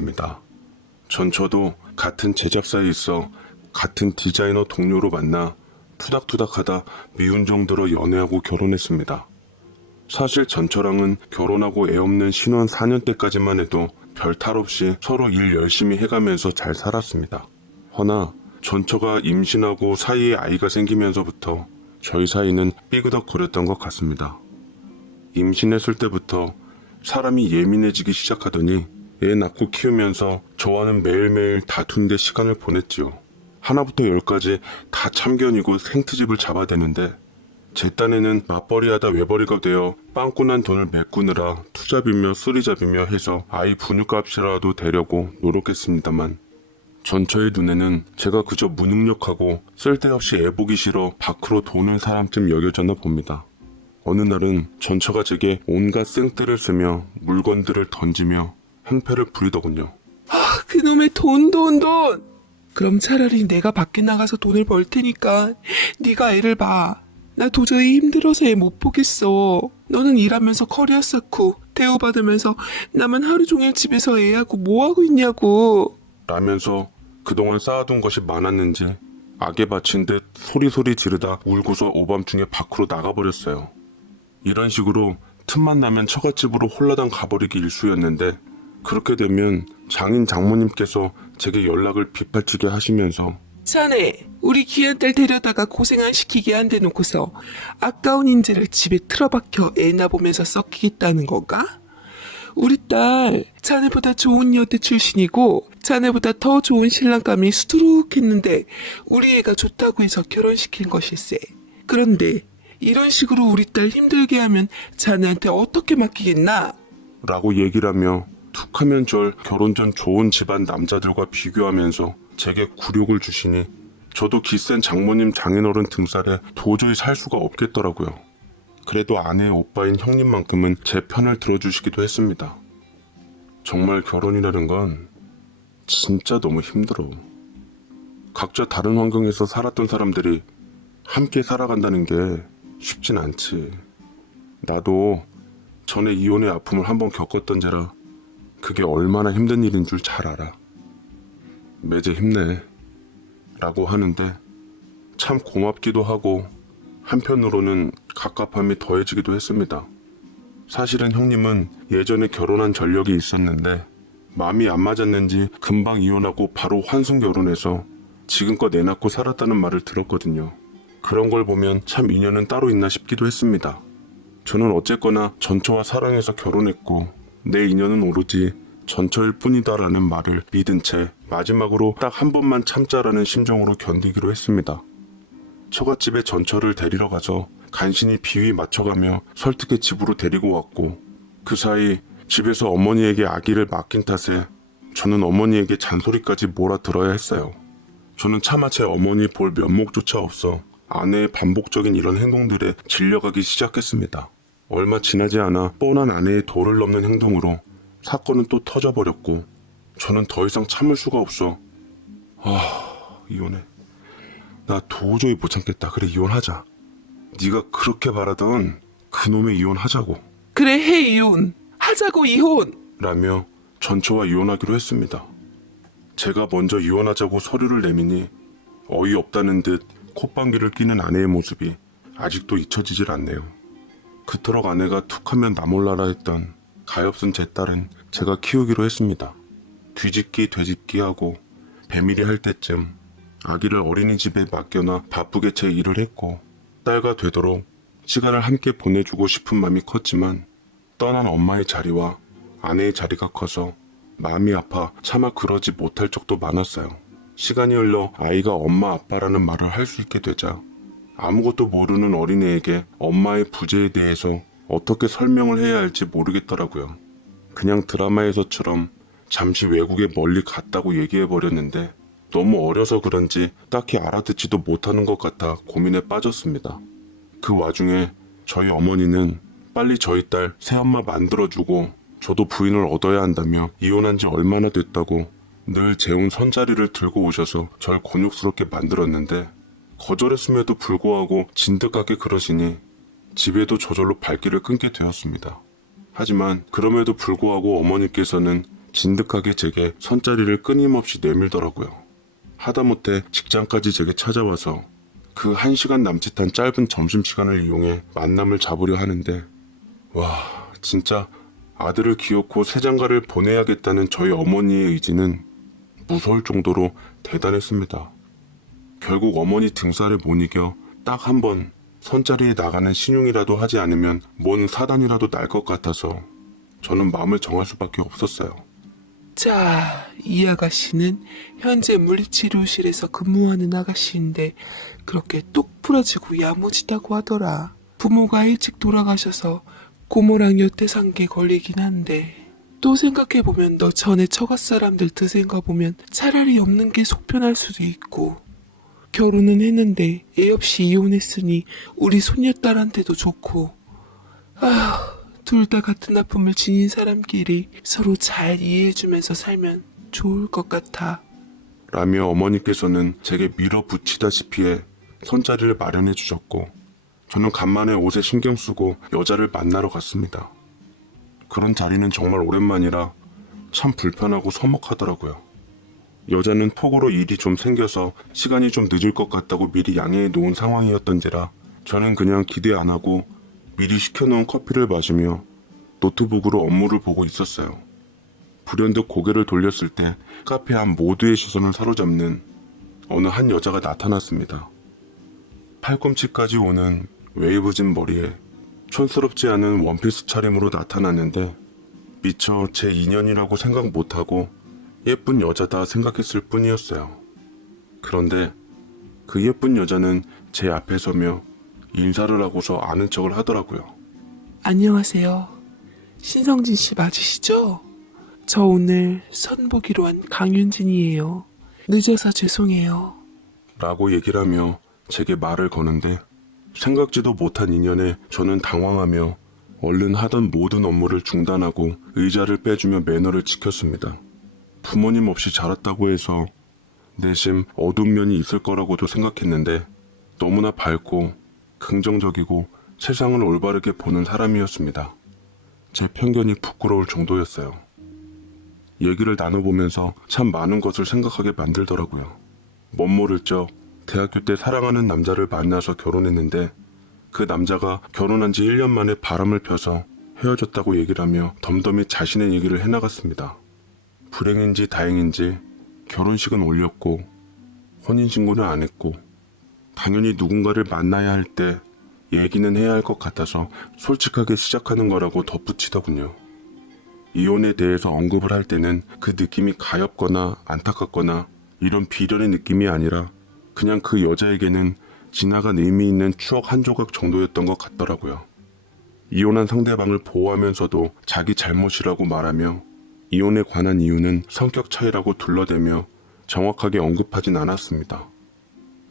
결혼했습니다. 전처도 같은 제작사에 있어 같은 디자이너 동료로 만나 투닥투닥하다 미운 정도로 연애하고 결혼했습니다. 사실 전처랑은 결혼하고 애 없는 신혼 4년 때까지만 해도 별 탈 없이 서로 일 열심히 해가면서 잘 살았습니다. 허나 전처가 임신하고 사이에 아이가 생기면서부터 저희 사이는 삐그덕거렸던 것 같습니다. 임신했을 때부터 사람이 예민해지기 시작하더니 애 낳고 키우면서 저와는 매일매일 다툰 데 시간을 보냈지요. 하나부터 10까지 다 참견이고 생트집을 잡아대는데 제 딴에는 맞벌이하다 외벌이가 되어 빵꾸난 돈을 메꾸느라 투잡이며 쓰리잡이며 해서 아이 분유값이라도 대려고 노력했습니다만 전처의 눈에는 제가 그저 무능력하고 쓸데없이 애보기 싫어 밖으로 도는 사람쯤 여겨졌나 봅니다. 어느 날은 전처가 제게 온갖 생떼를 쓰며 물건들을 던지며 행패를 부리더군요. 그놈의 돈. 그럼 차라리 내가 밖에 나가서 돈을 벌 테니까 네가 애를 봐. 나 도저히 힘들어서 애 못 보겠어. 너는 일하면서 커리어 쌓고 대우받으면서 나만 하루 종일 집에서 애하고 뭐하고 있냐고. 라면서 그동안 쌓아둔 것이 많았는지 악에 바친 듯 소리소리 지르다 울고서 오밤중에 밖으로 나가버렸어요. 이런 식으로 틈만 나면 처갓집으로 홀라당 가버리기 일쑤였는데 그렇게 되면 장인 장모님께서 제게 연락을 빗발치게 하시면서 자네, 우리 귀한 딸 데려다가 고생 안 시키게 안 대놓고서 아까운 인재를 집에 틀어박혀 애나 보면서 썩히겠다는 건가? 우리 딸 자네보다 좋은 여대 출신이고 자네보다 더 좋은 신랑감이 수두룩했는데 우리 애가 좋다고 해서 결혼시킨 것일세. 그런데 이런 식으로 우리 딸 힘들게 하면 자네한테 어떻게 맡기겠나? 라고 얘기를 하며 툭하면 절 결혼 전 좋은 집안 남자들과 비교하면서 제게 굴욕을 주시니 저도 기센 장모님 장인어른 등살에 도저히 살 수가 없겠더라고요. 그래도 아내의 오빠인 형님만큼은 제 편을 들어주시기도 했습니다. 정말 결혼이라는 건 진짜 너무 힘들어. 각자 다른 환경에서 살았던 사람들이 함께 살아간다는 게 쉽진 않지. 나도 전에 이혼의 아픔을 한번 겪었던 죄라 그게 얼마나 힘든 일인 줄 잘 알아. 매제 힘내 라고 하는데 참 고맙기도 하고 한편으로는 갑갑함이 더해지기도 했습니다. 사실은 형님은 예전에 결혼한 전력이 있었는데 마음이 안 맞았는지 금방 이혼하고 바로 환승 결혼해서 지금껏 애 낳고 살았다는 말을 들었거든요. 그런 걸 보면 참 인연은 따로 있나 싶기도 했습니다. 저는 어쨌거나 전처와 사랑해서 결혼했고 내 인연은 오로지 전처일 뿐이다라는 말을 믿은 채 마지막으로 딱 한 번만 참자라는 심정으로 견디기로 했습니다. 처갓집에 전처를 데리러 가서 간신히 비위 맞춰가며 설득해 집으로 데리고 왔고 그 사이 집에서 어머니에게 아기를 맡긴 탓에 저는 어머니에게 잔소리까지 몰아들어야 했어요. 저는 차마 제 어머니 볼 면목조차 없어 아내의 반복적인 이런 행동들에 질려가기 시작했습니다. 얼마 지나지 않아 뻔한 아내의 도를 넘는 행동으로 사건은 또 터져버렸고 저는 더 이상 참을 수가 없어. 이혼해. 나 도저히 못 참겠다. 그래 이혼하자. 네가 그렇게 바라던 그놈의 이혼하자고. 그래 해 이혼. 하자고 이혼. 라며 전처와 이혼하기로 했습니다. 제가 먼저 이혼하자고 서류를 내미니 어이없다는 듯 콧방귀를 뀌는 아내의 모습이 아직도 잊혀지질 않네요. 그토록 아내가 툭하면 나 몰라라 했던 가엾은 제 딸은 제가 키우기로 했습니다. 뒤집기 되짚기 하고 배밀이 할 때쯤 아기를 어린이집에 맡겨놔 바쁘게 제 일을 했고 딸과 되도록 시간을 함께 보내주고 싶은 마음이 컸지만 떠난 엄마의 자리와 아내의 자리가 커서 마음이 아파 차마 그러지 못할 적도 많았어요. 시간이 흘러 아이가 엄마 아빠라는 말을 할 수 있게 되자 아무것도 모르는 어린애에게 엄마의 부재에 대해서 어떻게 설명을 해야 할지 모르겠더라고요. 그냥 드라마에서처럼 잠시 외국에 멀리 갔다고 얘기해버렸는데 너무 어려서 그런지 딱히 알아듣지도 못하는 것 같아 고민에 빠졌습니다. 그 와중에 저희 어머니는 빨리 저희 딸 새엄마 만들어주고 저도 부인을 얻어야 한다며 이혼한 지 얼마나 됐다고 늘 재운 손자리를 들고 오셔서 절 곤욕스럽게 만들었는데 거절했음에도 불구하고 진득하게 그러시니 집에도 저절로 발길을 끊게 되었습니다. 하지만 그럼에도 불구하고 어머니께서는 진득하게 제게 선자리를 끊임없이 내밀더라고요. 하다못해 직장까지 제게 찾아와서 그 1시간 남짓한 짧은 점심시간을 이용해 만남을 잡으려 하는데, 와, 진짜 아들을 기어코 새장가를 보내야겠다는 저희 어머니의 의지는 무서울 정도로 대단했습니다. 결국 어머니 등살에 못 이겨 딱 한 번 선자리에 나가는 신용이라도 하지 않으면 뭔 사단이라도 날 것 같아서 저는 마음을 정할 수밖에 없었어요. 자, 이 아가씨는 현재 물리치료실에서 근무하는 아가씨인데 그렇게 똑 부러지고 야무지다고 하더라. 부모가 일찍 돌아가셔서 고모랑 여태산게 걸리긴 한데, 또 생각해보면 너 전에 처갓 사람들 드센 거 보면 차라리 없는 게 속편할 수도 있고, 결혼은 했는데 애 없이 이혼했으니 우리 손녀딸한테도 좋고, 둘 다 같은 아픔을 지닌 사람끼리 서로 잘 이해해주면서 살면 좋을 것 같아. 라며 어머니께서는 제게 밀어붙이다시피 해 선자리를 마련해 주셨고, 저는 간만에 옷에 신경 쓰고 여자를 만나러 갔습니다. 그런 자리는 정말 오랜만이라 참 불편하고 서먹하더라고요. 여자는 톡으로 일이 좀 생겨서 시간이 좀 늦을 것 같다고 미리 양해해 놓은 상황이었던지라 저는 그냥 기대 안 하고 미리 시켜놓은 커피를 마시며 노트북으로 업무를 보고 있었어요. 불현듯 고개를 돌렸을 때 카페 안 모두의 시선을 사로잡는 어느 한 여자가 나타났습니다. 팔꿈치까지 오는 웨이브진 머리에 촌스럽지 않은 원피스 차림으로 나타났는데 미처 제 인연이라고 생각 못하고 예쁜 여자다 생각했을 뿐이었어요. 그런데 그 예쁜 여자는 제 앞에 서며 인사를 하고서 아는 척을 하더라고요. 안녕하세요. 신성진 씨 맞으시죠? 저 오늘 선보기로 한 강윤진이에요. 늦어서 죄송해요. 라고 얘기를 하며 제게 말을 거는데, 생각지도 못한 인연에 저는 당황하며 얼른 하던 모든 업무를 중단하고 의자를 빼주며 매너를 지켰습니다. 부모님 없이 자랐다고 해서 내심 어두운 면이 있을 거라고도 생각했는데 너무나 밝고 긍정적이고 세상을 올바르게 보는 사람이었습니다. 제 편견이 부끄러울 정도였어요. 얘기를 나눠보면서 참 많은 것을 생각하게 만들더라고요. 멋모를 적 대학교 때 사랑하는 남자를 만나서 결혼했는데 그 남자가 결혼한 지 1년 만에 바람을 펴서 헤어졌다고 얘기를 하며 덤덤히 자신의 얘기를 해나갔습니다. 불행인지 다행인지 결혼식은 올렸고 혼인신고는 안 했고 당연히 누군가를 만나야 할 때 얘기는 해야 할 것 같아서 솔직하게 시작하는 거라고 덧붙이더군요. 이혼에 대해서 언급을 할 때는 그 느낌이 가엽거나 안타깝거나 이런 비련의 느낌이 아니라 그냥 그 여자에게는 지나간 의미 있는 추억 한 조각 정도였던 것 같더라고요. 이혼한 상대방을 보호하면서도 자기 잘못이라고 말하며 이혼에 관한 이유는 성격 차이라고 둘러대며 정확하게 언급하진 않았습니다.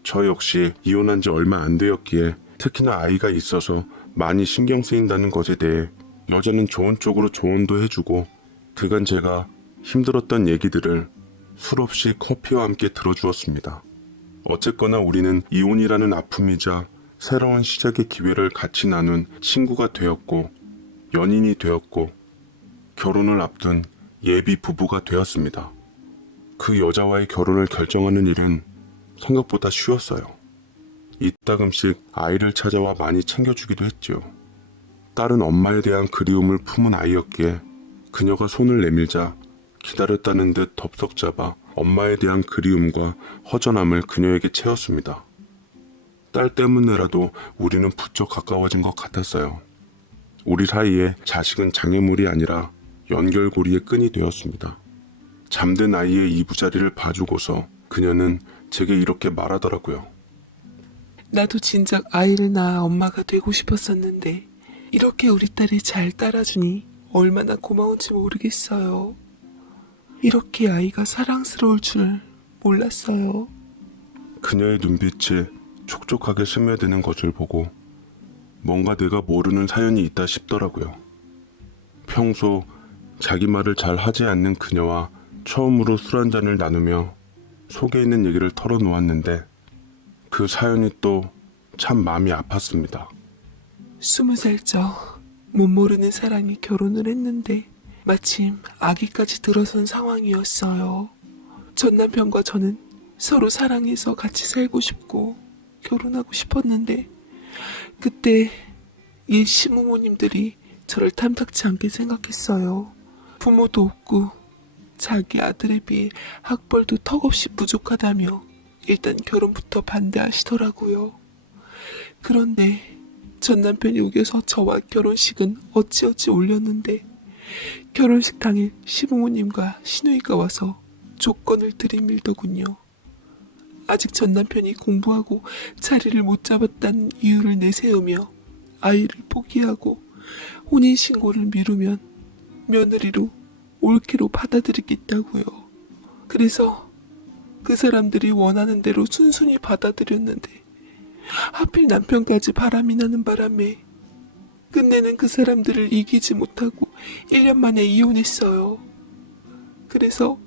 저 역시 이혼한 지 얼마 안 되었기에 특히나 아이가 있어서 많이 신경 쓰인다는 것에 대해 여자는 좋은 쪽으로 조언도 해주고 그간 제가 힘들었던 얘기들을 술없이 커피와 함께 들어주었습니다. 어쨌거나 우리는 이혼이라는 아픔이자 새로운 시작의 기회를 같이 나눈 친구가 되었고 연인이 되었고 결혼을 앞둔 예비 부부가 되었습니다. 그 여자와의 결혼을 결정하는 일은 생각보다 쉬웠어요. 이따금씩 아이를 찾아와 많이 챙겨주기도 했지요. 딸은 엄마에 대한 그리움을 품은 아이였기에 그녀가 손을 내밀자 기다렸다는 듯 덥석 잡아 엄마에 대한 그리움과 허전함을 그녀에게 채웠습니다. 딸 때문에라도 우리는 부쩍 가까워진 것 같았어요. 우리 사이에 자식은 장애물이 아니라 연결고리의 끈이 되었습니다. 잠든 아이의 이부자리를 봐주고서 그녀는 제게 이렇게 말하더라고요. 나도 진작 아이를 낳아 엄마가 되고 싶었었는데 이렇게 우리 딸이 잘 따라주니 얼마나 고마운지 모르겠어요. 이렇게 아이가 사랑스러울 줄 몰랐어요. 그녀의 눈빛이 촉촉하게 스며드는 것을 보고 뭔가 내가 모르는 사연이 있다 싶더라고요. 평소 자기 말을 잘 하지 않는 그녀와 처음으로 술 한잔을 나누며 속에 있는 얘기를 털어놓았는데 그 사연이 또 참 마음이 아팠습니다. 20살 적 못 모르는 사람이 결혼을 했는데 마침 아기까지 들어선 상황이었어요. 전 남편과 저는 서로 사랑해서 같이 살고 싶고 결혼하고 싶었는데 그때 옛 시부모님들이 저를 탐탁치 않게 생각했어요. 부모도 없고 자기 아들에 비해 학벌도 턱없이 부족하다며 일단 결혼부터 반대하시더라고요. 그런데 전 남편이 우겨서 저와 결혼식은 어찌어찌 올렸는데 결혼식 당일 시부모님과 시누이가 와서 조건을 들이밀더군요. 아직 전 남편이 공부하고 자리를 못 잡았다는 이유를 내세우며 아이를 포기하고 혼인신고를 미루면 며느리로 올케로 받아들이겠다고요. 그래서 그 사람들이 원하는 대로 순순히 받아들였는데 하필 남편까지 바람이 나는 바람에 끝내는 그 사람들을 이기지 못하고 1년 만에 이혼했어요. 그래서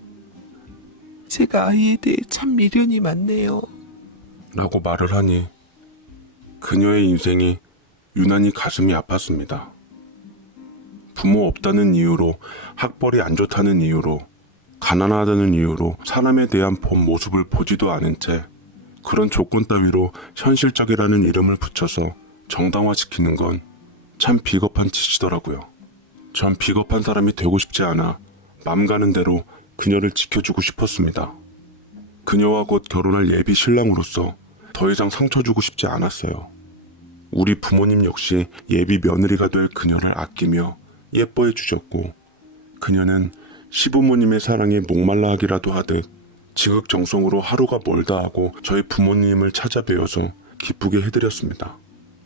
제가 아이에 대해 참 미련이 많네요. 라고 말을 하니 그녀의 인생이 유난히 가슴이 아팠습니다. 부모 없다는 이유로, 학벌이 안 좋다는 이유로, 가난하다는 이유로 사람에 대한 본 모습을 보지도 않은 채 그런 조건 따위로 현실적이라는 이름을 붙여서 정당화시키는 건 참 비겁한 짓이더라고요. 전 비겁한 사람이 되고 싶지 않아 맘 가는 대로 그녀를 지켜주고 싶었습니다. 그녀와 곧 결혼할 예비 신랑으로서 더 이상 상처 주고 싶지 않았어요. 우리 부모님 역시 예비 며느리가 될 그녀를 아끼며 예뻐해 주셨고 그녀는 시부모님의 사랑에 목말라 하기라도 하듯 지극정성으로 하루가 멀다 하고 저희 부모님을 찾아뵈어서 기쁘게 해드렸습니다.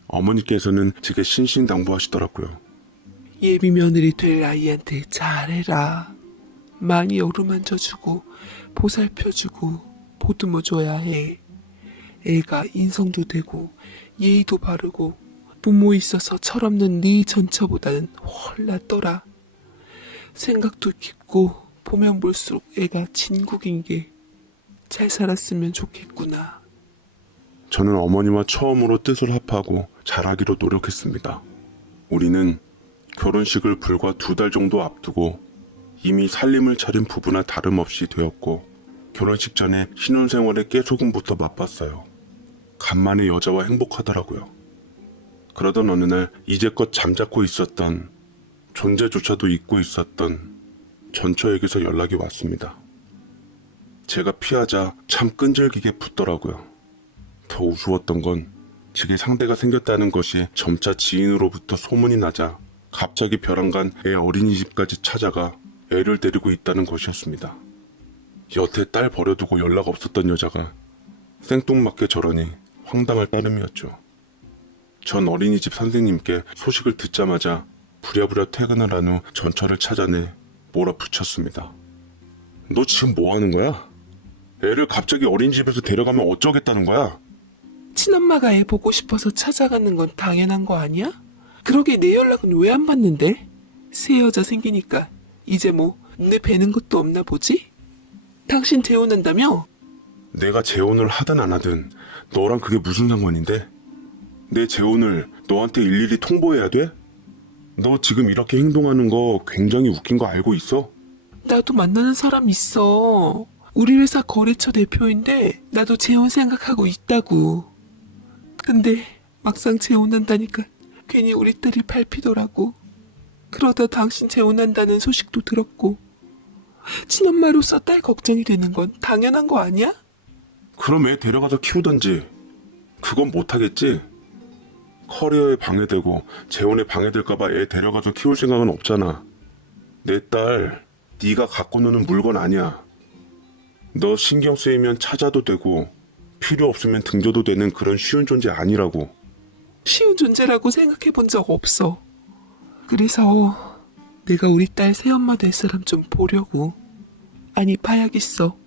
어머니께서는 제게 신신당부하시더라고요. 예비 며느리 될 아이한테 잘해라. 많이 어루만져주고 보살펴주고 보듬어줘야 해. 애가 인성도 되고 예의도 바르고 부모 있어서 철없는 네 전처보다는 훨 낫더라. 생각도 깊고 보면 볼수록 애가 진국인 게 잘 살았으면 좋겠구나. 저는 어머니와 처음으로 뜻을 합하고 잘하기로 노력했습니다. 우리는 결혼식을 불과 2달 정도 앞두고 이미 살림을 차린 부부나 다름없이 되었고 결혼식 전에 신혼생활의 깨소금부터 맛봤어요. 간만에 여자와 행복하더라고요. 그러던 어느 날 이제껏 잠자코 있었던 존재조차도 잊고 있었던 전처에게서 연락이 왔습니다. 제가 피하자 참 끈질기게 붙더라고요. 더 우스웠던 건 제게 상대가 생겼다는 것이 점차 지인으로부터 소문이 나자 갑자기 벼랑간 애 어린이집까지 찾아가 애를 데리고 있다는 것이었습니다. 여태 딸 버려두고 연락 없었던 여자가 생뚱맞게 저러니 황당할 따름이었죠. 전 어린이집 선생님께 소식을 듣자마자 부랴부랴 퇴근을 한 후 전처를 찾아내 몰아붙였습니다. 너 지금 뭐 하는 거야? 애를 갑자기 어린이집에서 데려가면 어쩌겠다는 거야? 친엄마가 애 보고 싶어서 찾아가는 건 당연한 거 아니야? 그러게 내 연락은 왜 안 받는데? 새 여자 생기니까 이제 뭐 눈에 뵈는 것도 없나 보지? 당신 재혼한다며? 내가 재혼을 하든 안 하든 너랑 그게 무슨 상관인데? 내 재혼을 너한테 일일이 통보해야 돼? 너 지금 이렇게 행동하는 거 굉장히 웃긴 거 알고 있어? 나도 만나는 사람 있어. 우리 회사 거래처 대표인데 나도 재혼 생각하고 있다고. 근데 막상 재혼한다니까 괜히 우리 딸이 밟히더라고. 그러다 당신 재혼한다는 소식도 들었고 친엄마로서 딸 걱정이 되는 건 당연한 거 아니야? 그럼 애 데려가서 키우던지. 그건 못하겠지? 커리어에 방해되고 재혼에 방해될까봐 애 데려가서 키울 생각은 없잖아. 내 딸 네가 갖고 노는 물건 아니야. 너 신경 쓰이면 찾아도 되고 필요 없으면 등져도 되는 그런 쉬운 존재 아니라고. 쉬운 존재라고 생각해 본 적 없어. 그래서 내가 우리 딸 새엄마 될 사람 좀 보려고. 아니 봐야겠어.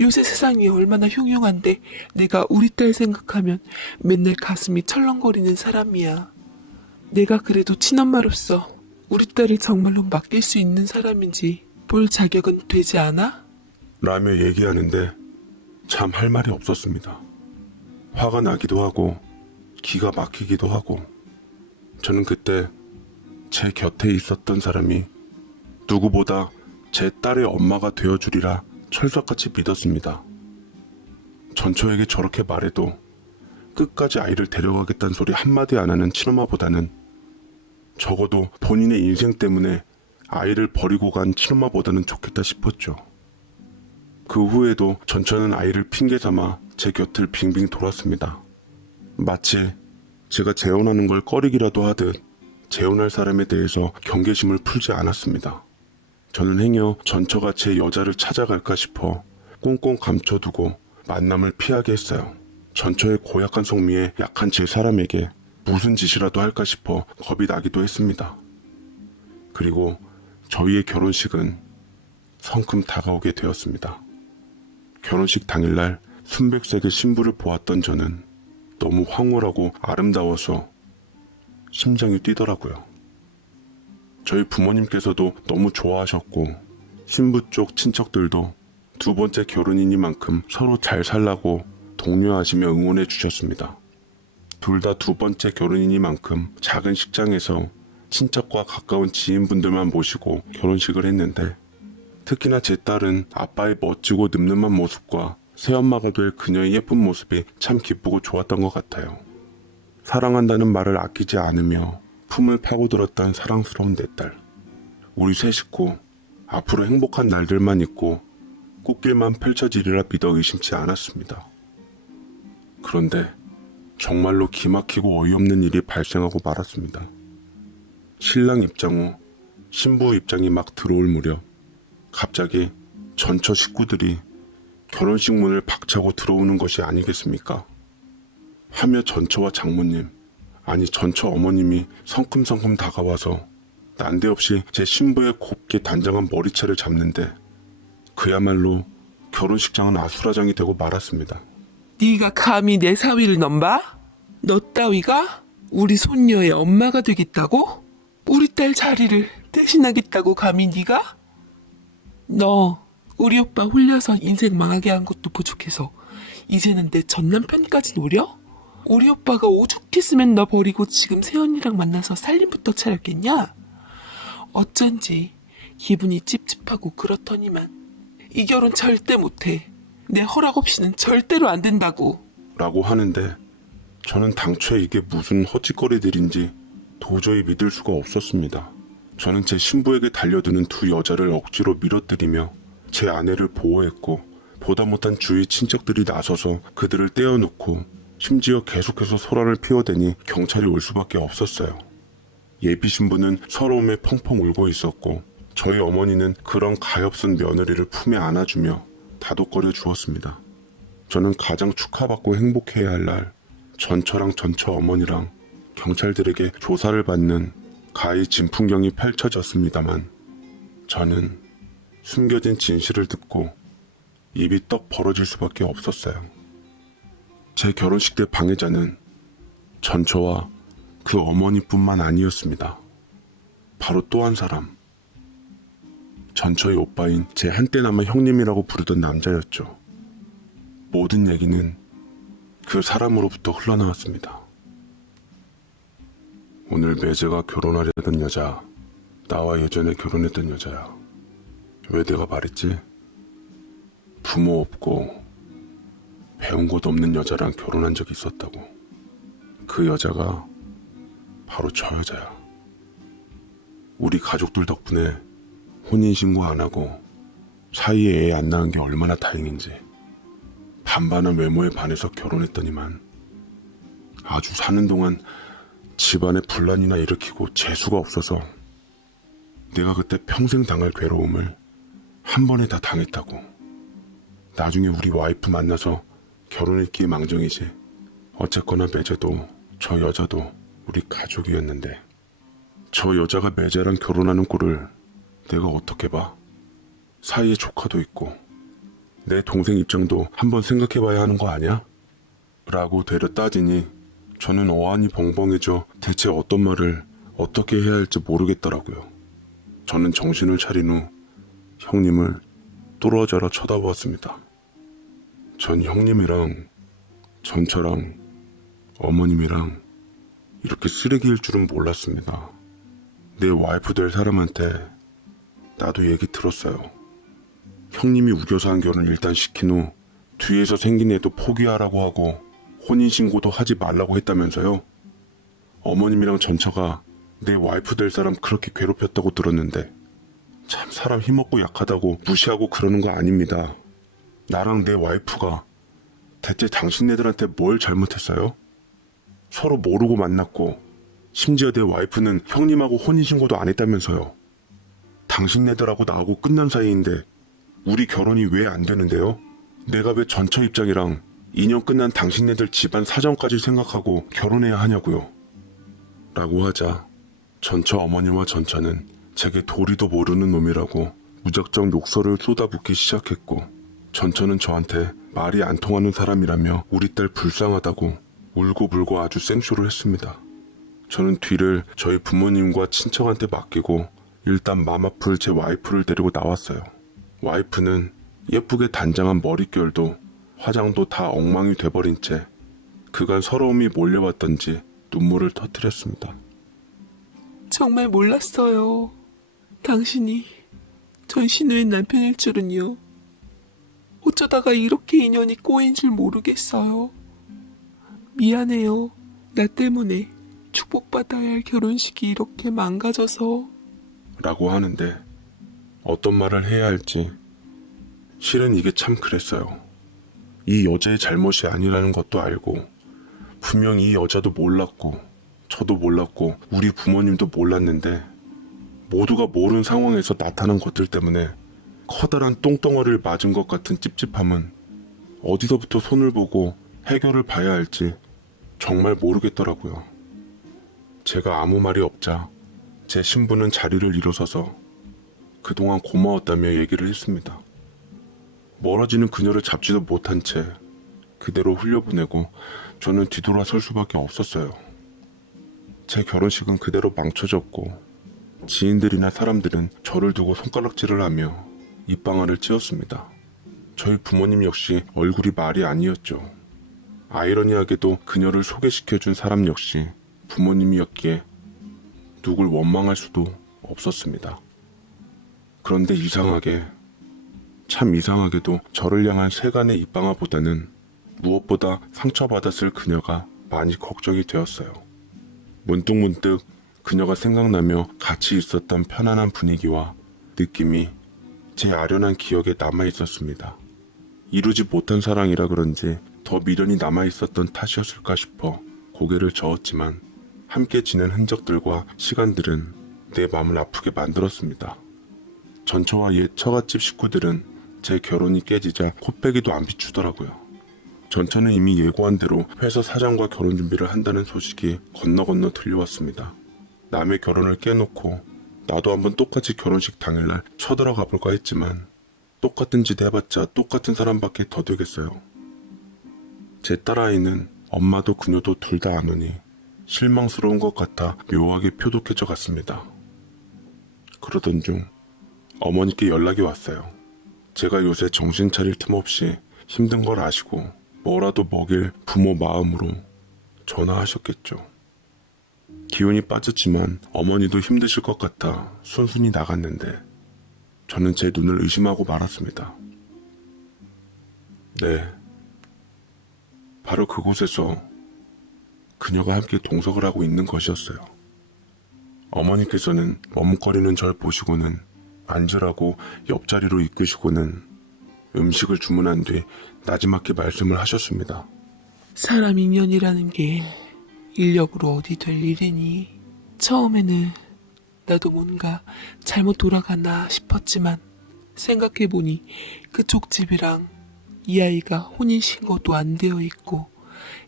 요새 세상이 얼마나 흉흉한데 내가 우리 딸 생각하면 맨날 가슴이 철렁거리는 사람이야. 내가 그래도 친엄마로서 우리 딸을 정말로 맡길 수 있는 사람인지 볼 자격은 되지 않아? 라며 얘기하는데 참 할 말이 없었습니다. 화가 나기도 하고 기가 막히기도 하고 저는 그때 제 곁에 있었던 사람이 누구보다 제 딸의 엄마가 되어주리라 철석같이 믿었습니다. 전처에게 저렇게 말해도 끝까지 아이를 데려가겠다는 소리 한마디 안 하는 친엄마보다는 적어도 본인의 인생 때문에 아이를 버리고 간 친엄마보다는 좋겠다 싶었죠. 그 후에도 전처는 아이를 핑계 삼아 제 곁을 빙빙 돌았습니다. 마치 제가 재혼하는 걸 꺼리기라도 하듯 재혼할 사람에 대해서 경계심을 풀지 않았습니다. 저는 행여 전처가 제 여자를 찾아갈까 싶어 꽁꽁 감춰두고 만남을 피하게 했어요. 전처의 고약한 성미에 약한 제 사람에게 무슨 짓이라도 할까 싶어 겁이 나기도 했습니다. 그리고 저희의 결혼식은 성큼 다가오게 되었습니다. 결혼식 당일날 순백색의 신부를 보았던 저는 너무 황홀하고 아름다워서 심장이 뛰더라고요. 저희 부모님께서도 너무 좋아하셨고 신부 쪽 친척들도 두 번째 결혼이니만큼 서로 잘 살라고 독려하시며 응원해 주셨습니다. 둘 다 두 번째 결혼이니만큼 작은 식장에서 친척과 가까운 지인분들만 모시고 결혼식을 했는데 특히나 제 딸은 아빠의 멋지고 늠름한 모습과 새엄마가 될 그녀의 예쁜 모습이 참 기쁘고 좋았던 것 같아요. 사랑한다는 말을 아끼지 않으며 품을 파고들었던 사랑스러운 내 딸. 우리 세 식구 앞으로 행복한 날들만 있고 꽃길만 펼쳐지리라 믿어 의심치 않았습니다. 그런데 정말로 기막히고 어이없는 일이 발생하고 말았습니다. 신랑 입장 후 신부 입장이 막 들어올 무렵 갑자기 전처 식구들이 결혼식 문을 박차고 들어오는 것이 아니겠습니까? 하며 전처와 장모님, 아니 전처 어머님이 성큼성큼 다가와서 난데없이 제 신부의 곱게 단정한 머리채를 잡는데 그야말로 결혼식장은 아수라장이 되고 말았습니다. 네가 감히 내 사위를 넘봐? 너 따위가 우리 손녀의 엄마가 되겠다고? 우리 딸 자리를 대신하겠다고 감히 네가? 너 우리 오빠 홀려서 인생 망하게 한 것도 부족해서 이제는 내 전남편까지 노려? 우리 오빠가 오죽했으면 너 버리고 지금 새언니랑 만나서 살림부터 차렸겠냐? 어쩐지 기분이 찝찝하고 그렇더니만 이 결혼 절대 못해. 내 허락 없이는 절대로 안 된다고. 라고 하는데 저는 당초에 이게 무슨 헛짓거리들인지 도저히 믿을 수가 없었습니다. 저는 제 신부에게 달려드는 두 여자를 억지로 밀어뜨리며 제 아내를 보호했고 보다 못한 주위 친척들이 나서서 그들을 떼어놓고 심지어 계속해서 소란을 피워대니 경찰이 올 수밖에 없었어요. 예비 신부는 서러움에 펑펑 울고 있었고 저희 어머니는 그런 가엾은 며느리를 품에 안아주며 다독거려 주었습니다. 저는 가장 축하받고 행복해야 할 날 전처랑 전처 어머니랑 경찰들에게 조사를 받는 가히 진풍경이 펼쳐졌습니다만 저는 숨겨진 진실을 듣고 입이 떡 벌어질 수밖에 없었어요. 제 결혼식 때 방해자는 전처와 그 어머니뿐만 아니었습니다. 바로 또 한 사람, 전처의 오빠인 제 한때나마 형님이라고 부르던 남자였죠. 모든 얘기는 그 사람으로부터 흘러나왔습니다. 오늘 매제가 결혼하려던 여자, 나와 예전에 결혼했던 여자야. 왜 내가 말했지? 부모 없고 배운 곳 없는 여자랑 결혼한 적이 있었다고. 그 여자가 바로 저 여자야. 우리 가족들 덕분에 혼인신고 안 하고 사이에 애 안 낳은 게 얼마나 다행인지. 반반한 외모에 반해서 결혼했더니만 아주 사는 동안 집안에 분란이나 일으키고 재수가 없어서 내가 그때 평생 당할 괴로움을 한 번에 다 당했다고. 나중에 우리 와이프 만나서 결혼했기에 망정이지. 어쨌거나 매제도 저 여자도 우리 가족이었는데 저 여자가 매제랑 결혼하는 꼴을 내가 어떻게 봐? 사이에 조카도 있고 내 동생 입장도 한번 생각해봐야 하는 거 아니야? 라고 되려 따지니 저는 어안이 벙벙해져 대체 어떤 말을 어떻게 해야 할지 모르겠더라고요. 저는 정신을 차린 후 형님을 뚫어져라 쳐다보았습니다. 전 형님이랑 전처랑 어머님이랑 이렇게 쓰레기일 줄은 몰랐습니다. 내 와이프 될 사람한테 나도 얘기 들었어요. 형님이 우겨서 한 결혼 일단 시킨 후 뒤에서 생긴 애도 포기하라고 하고 혼인신고도 하지 말라고 했다면서요. 어머님이랑 전처가 내 와이프 될 사람 그렇게 괴롭혔다고 들었는데 참 사람 힘없고 약하다고 무시하고 그러는 거 아닙니다. 나랑 내 와이프가 대체 당신네들한테 뭘 잘못했어요? 서로 모르고 만났고 심지어 내 와이프는 형님하고 혼인신고도 안 했다면서요. 당신네들하고 나하고 끝난 사이인데 우리 결혼이 왜 안 되는데요? 내가 왜 전처 입장이랑 2년 끝난 당신네들 집안 사정까지 생각하고 결혼해야 하냐고요. 라고 하자 전처 어머니와 전처는 제게 도리도 모르는 놈이라고 무작정 욕설을 쏟아붓기 시작했고 전처는 저한테 말이 안 통하는 사람이라며 우리 딸 불쌍하다고 울고불고 아주 생쇼를 했습니다. 저는 뒤를 저희 부모님과 친척한테 맡기고 일단 맘 아플 제 와이프를 데리고 나왔어요. 와이프는 예쁘게 단장한 머릿결도 화장도 다 엉망이 돼버린 채 그간 서러움이 몰려왔던지 눈물을 터뜨렸습니다. 정말 몰랐어요. 당신이 전 신우의 남편일 줄은요. 어쩌다가 이렇게 인연이 꼬인 줄 모르겠어요. 미안해요. 나 때문에 축복받아야 할 결혼식이 이렇게 망가져서. 라고 하는데 어떤 말을 해야 할지 실은 이게 참 그랬어요. 이 여자의 잘못이 아니라는 것도 알고 분명 이 여자도 몰랐고 저도 몰랐고 우리 부모님도 몰랐는데 모두가 모르는 상황에서 나타난 것들 때문에 커다란 똥덩어리를 맞은 것 같은 찝찝함은 어디서부터 손을 보고 해결을 봐야 할지 정말 모르겠더라고요. 제가 아무 말이 없자 제 신부는 자리를 일어서서 그동안 고마웠다며 얘기를 했습니다. 멀어지는 그녀를 잡지도 못한 채 그대로 흘려보내고 저는 뒤돌아설 수밖에 없었어요. 제 결혼식은 그대로 망쳐졌고 지인들이나 사람들은 저를 두고 손가락질을 하며 입방아를 찧었습니다. 저희 부모님 역시 얼굴이 말이 아니었죠. 아이러니하게도 그녀를 소개시켜준 사람 역시 부모님이었기에 누굴 원망할 수도 없었습니다. 그런데 참 이상하게도 저를 향한 세간의 입방아보다는 무엇보다 상처받았을 그녀가 많이 걱정이 되었어요. 문득문득 그녀가 생각나며 같이 있었던 편안한 분위기와 느낌이 제 아련한 기억에 남아있었습니다. 이루지 못한 사랑이라 그런지 더 미련이 남아있었던 탓이었을까 싶어 고개를 저었지만 함께 지낸 흔적들과 시간들은 내 마음을 아프게 만들었습니다. 전처와 옛 처갓집 식구들은 제 결혼이 깨지자 코빼기도 안 비추더라고요. 전처는 이미 예고한 대로 회사 사장과 결혼 준비를 한다는 소식이 건너 들려왔습니다. 남의 결혼을 깨놓고 나도 한번 똑같이 결혼식 당일날 쳐들어가 볼까 했지만 똑같은 짓 해봤자 똑같은 사람밖에 더 되겠어요. 제 딸아이는 엄마도 그녀도 둘 다 안 오니 실망스러운 것 같아 묘하게 표독해져 갔습니다. 그러던 중 어머니께 연락이 왔어요. 제가 요새 정신 차릴 틈 없이 힘든 걸 아시고 뭐라도 먹일 부모 마음으로 전화하셨겠죠. 기운이 빠졌지만 어머니도 힘드실 것 같아 순순히 나갔는데 저는 제 눈을 의심하고 말았습니다. 네, 바로 그곳에서 그녀가 함께 동석을 하고 있는 것이었어요. 어머니께서는 머뭇거리는 절 보시고는 앉으라고 옆자리로 이끄시고는 음식을 주문한 뒤 나지막히 말씀을 하셨습니다. 사람 인연이라는 게 인력으로 어디 될 일이니. 처음에는 나도 뭔가 잘못 돌아가나 싶었지만 생각해보니 그쪽 집이랑 이 아이가 혼인신고도 안 되어 있고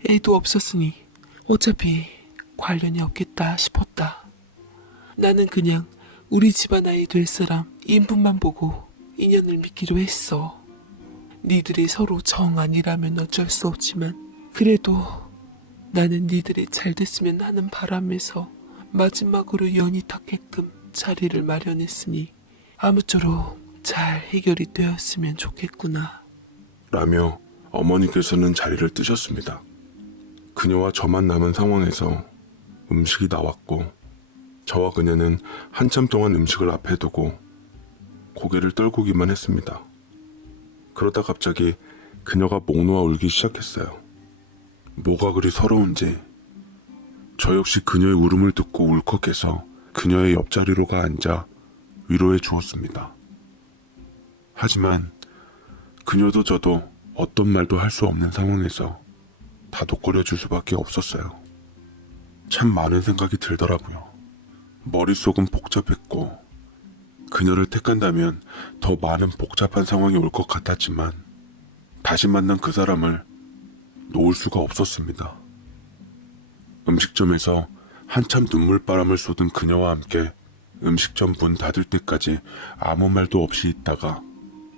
애도 없었으니 어차피 관련이 없겠다 싶었다. 나는 그냥 우리 집안 아이 될 사람 인품만 보고 인연을 믿기로 했어. 니들이 서로 정 아니라면 어쩔 수 없지만 그래도 나는 니들이 잘 됐으면 하는 바람에서 마지막으로 연이 닿게끔 자리를 마련했으니 아무쪼록 잘 해결이 되었으면 좋겠구나. 라며 어머니께서는 자리를 뜨셨습니다. 그녀와 저만 남은 상황에서 음식이 나왔고 저와 그녀는 한참 동안 음식을 앞에 두고 고개를 떨구기만 했습니다. 그러다 갑자기 그녀가 목 놓아 울기 시작했어요. 뭐가 그리 서러운지 저 역시 그녀의 울음을 듣고 울컥해서 그녀의 옆자리로 가 앉아 위로해 주었습니다. 하지만 그녀도 저도 어떤 말도 할 수 없는 상황에서 다독거려 줄 수밖에 없었어요. 참 많은 생각이 들더라고요. 머릿속은 복잡했고 그녀를 택한다면 더 많은 복잡한 상황이 올 것 같았지만 다시 만난 그 사람을 놓을 수가 없었습니다. 음식점에서 한참 눈물바람을 쏟은 그녀와 함께 음식점 문 닫을 때까지 아무 말도 없이 있다가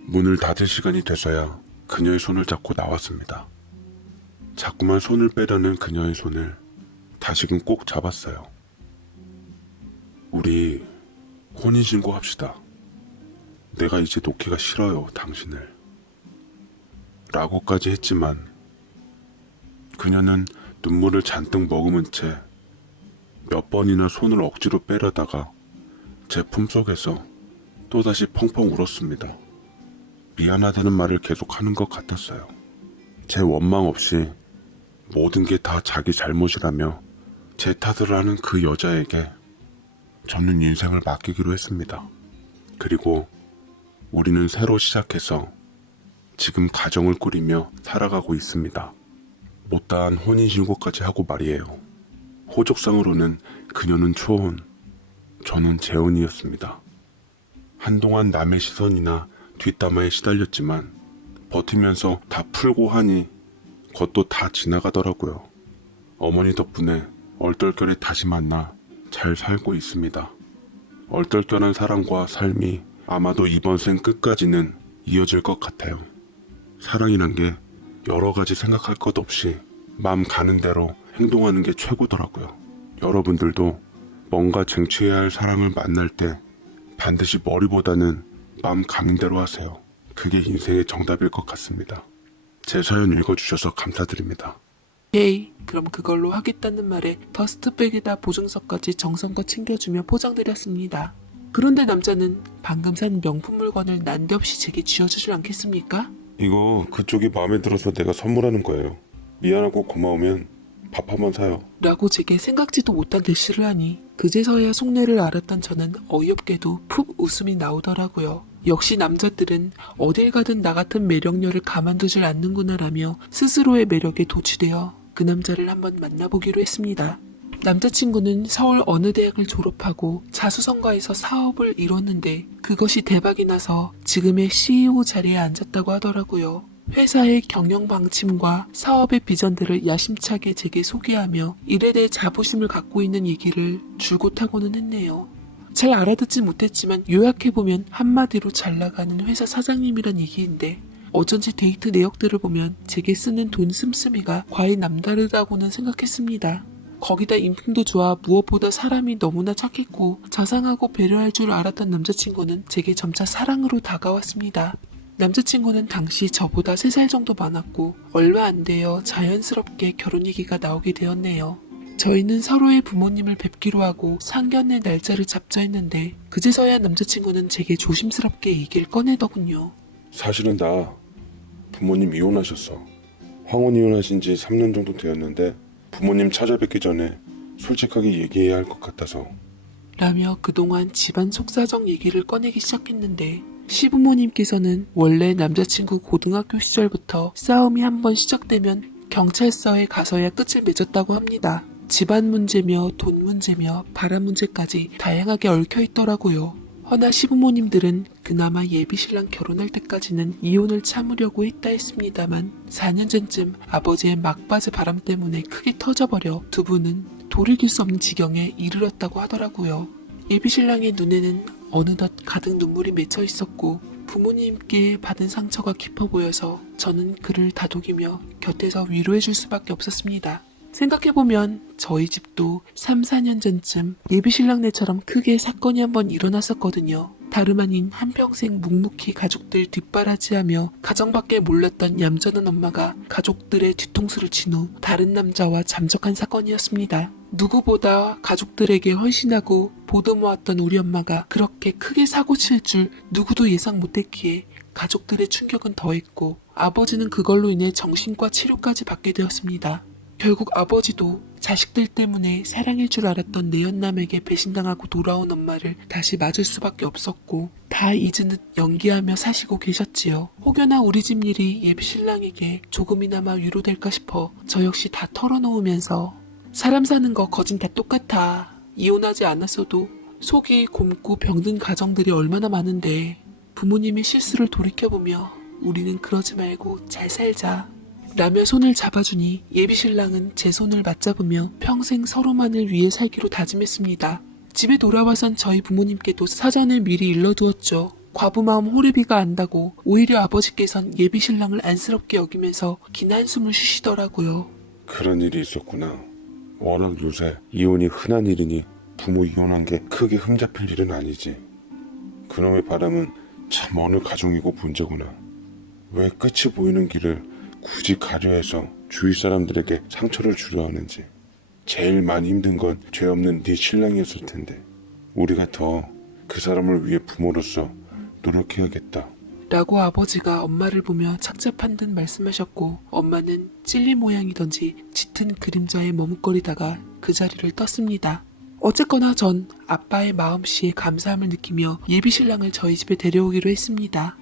문을 닫을 시간이 돼서야 그녀의 손을 잡고 나왔습니다. 자꾸만 손을 빼려는 그녀의 손을 다시금 꼭 잡았어요. 우리 혼인신고 합시다. 내가 이제 놓기가 싫어요, 당신을. 라고까지 했지만 그녀는 눈물을 잔뜩 머금은 채 몇 번이나 손을 억지로 빼려다가 제 품속에서 또다시 펑펑 울었습니다. 미안하다는 말을 계속하는 것 같았어요. 제 원망 없이 모든 게 다 자기 잘못이라며 제 탓을 하는 그 여자에게 저는 인생을 맡기기로 했습니다. 그리고 우리는 새로 시작해서 지금 가정을 꾸리며 살아가고 있습니다. 못다한 혼인신고까지 하고 말이에요. 호적상으로는 그녀는 초혼, 저는 재혼이었습니다. 한동안 남의 시선이나 뒷담화에 시달렸지만 버티면서 다 풀고 하니 그것도 다 지나가더라고요. 어머니 덕분에 얼떨결에 다시 만나 잘 살고 있습니다. 얼떨결한 사랑과 삶이 아마도 이번 생 끝까지는 이어질 것 같아요. 사랑이란 게 여러 가지 생각할 것 없이 마음 가는 대로 행동하는 게 최고더라고요. 여러분들도 뭔가 쟁취해야 할 사람을 만날 때 반드시 머리보다는 마음 가는 대로 하세요. 그게 인생의 정답일 것 같습니다. 제 사연 읽어주셔서 감사드립니다. 예이, 그럼 그걸로 하겠다는 말에 더스트백에다 보증서까지 정성껏 챙겨주며 포장드렸습니다. 그런데 남자는 방금 산 명품 물건을 난데없이 제게 쥐어주질 않겠습니까? 이거 그쪽이 마음에 들어서 내가 선물하는 거예요. 미안하고 고마우면 밥 한번 사요. 라고 제게 생각지도 못한 대시를 하니 그제서야 속내를 알았던 저는 어이없게도 푹 웃음이 나오더라고요. 역시 남자들은 어딜 가든 나 같은 매력녀를 가만두질 않는구나라며 스스로의 매력에 도취되어 그 남자를 한번 만나보기로 했습니다. 남자친구는 서울 어느 대학을 졸업하고 자수성가해서 사업을 이뤘는데 그것이 대박이 나서 지금의 CEO 자리에 앉았다고 하더라고요. 회사의 경영 방침과 사업의 비전들을 야심차게 제게 소개하며 일에 대해 자부심을 갖고 있는 얘기를 줄곧 하고는 했네요. 잘 알아듣지 못했지만 요약해보면 한마디로 잘나가는 회사 사장님이란 얘기인데 어쩐지 데이트 내역들을 보면 제게 쓰는 돈 씀씀이가 과히 남다르다고는 생각했습니다. 거기다 인품도 좋아 무엇보다 사람이 너무나 착했고 자상하고 배려할 줄 알았던 남자친구는 제게 점차 사랑으로 다가왔습니다. 남자친구는 당시 저보다 3살 정도 많았고 얼마 안 되어 자연스럽게 결혼 얘기가 나오게 되었네요. 저희는 서로의 부모님을 뵙기로 하고 상견례 날짜를 잡자 했는데 그제서야 남자친구는 제게 조심스럽게 얘기를 꺼내더군요. 사실은 나 부모님 이혼하셨어. 황혼 이혼하신 지 3년 정도 되었는데 부모님 찾아뵙기 전에 솔직하게 얘기해야 할 것 같아서. 라며 그동안 집안 속사정 얘기를 꺼내기 시작했는데 시부모님께서는 원래 남자친구 고등학교 시절부터 싸움이 한번 시작되면 경찰서에 가서야 끝을 맺었다고 합니다. 집안 문제며 돈 문제며 바람 문제까지 다양하게 얽혀 있더라고요. 허나 시부모님들은 그나마 예비신랑 결혼할 때까지는 이혼을 참으려고 했다 했습니다만 4년 전쯤 아버지의 막바지 바람 때문에 크게 터져버려 두 분은 돌이킬 수 없는 지경에 이르렀다고 하더라고요. 예비신랑의 눈에는 어느덧 가득 눈물이 맺혀 있었고 부모님께 받은 상처가 깊어 보여서 저는 그를 다독이며 곁에서 위로해줄 수밖에 없었습니다. 생각해보면 저희 집도 3, 4년 전쯤 예비신랑네처럼 크게 사건이 한번 일어났었거든요. 다름 아닌 한평생 묵묵히 가족들 뒷바라지하며 가정밖에 몰랐던 얌전한 엄마가 가족들의 뒤통수를 친 후 다른 남자와 잠적한 사건이었습니다. 누구보다 가족들에게 헌신하고 보듬어왔던 우리 엄마가 그렇게 크게 사고 칠 줄 누구도 예상 못했기에 가족들의 충격은 더했고 아버지는 그걸로 인해 정신과 치료까지 받게 되었습니다. 결국 아버지도 자식들 때문에 사랑일 줄 알았던 내연남에게 배신당하고 돌아온 엄마를 다시 맞을 수밖에 없었고 다 잊은 듯 연기하며 사시고 계셨지요. 혹여나 우리 집 일이 예비신랑에게 조금이나마 위로될까 싶어 저 역시 다 털어놓으면서 사람 사는 거 거진 다 똑같아. 이혼하지 않았어도 속이 곪고 병든 가정들이 얼마나 많은데 부모님의 실수를 돌이켜보며 우리는 그러지 말고 잘 살자 라며 손을 잡아주니 예비신랑은 제 손을 맞잡으며 평생 서로만을 위해 살기로 다짐했습니다. 집에 돌아와선 저희 부모님께도 사전에 미리 일러두었죠. 과부마음 호르비가 안다고 오히려 아버지께선 예비신랑을 안쓰럽게 여기면서 긴 한숨을 쉬시더라고요. 그런 일이 있었구나. 워낙 요새 이혼이 흔한 일이니 부모 이혼한 게 크게 흠잡힐 일은 아니지. 그놈의 바람은 참 어느 가정이고 문제구나. 왜 끝이 보이는 길을 굳이 가려 해서 주위 사람들에게 상처를 주려 하는지. 제일 많이 힘든 건 죄 없는 네 신랑이었을 텐데 우리가 더 그 사람을 위해 부모로서 노력해야겠다 라고 아버지가 엄마를 보며 착잡한 듯 말씀하셨고 엄마는 찔린 모양이던지 짙은 그림자에 머뭇거리다가 그 자리를 떴습니다. 어쨌거나 전 아빠의 마음씨에 감사함을 느끼며 예비신랑을 저희 집에 데려오기로 했습니다.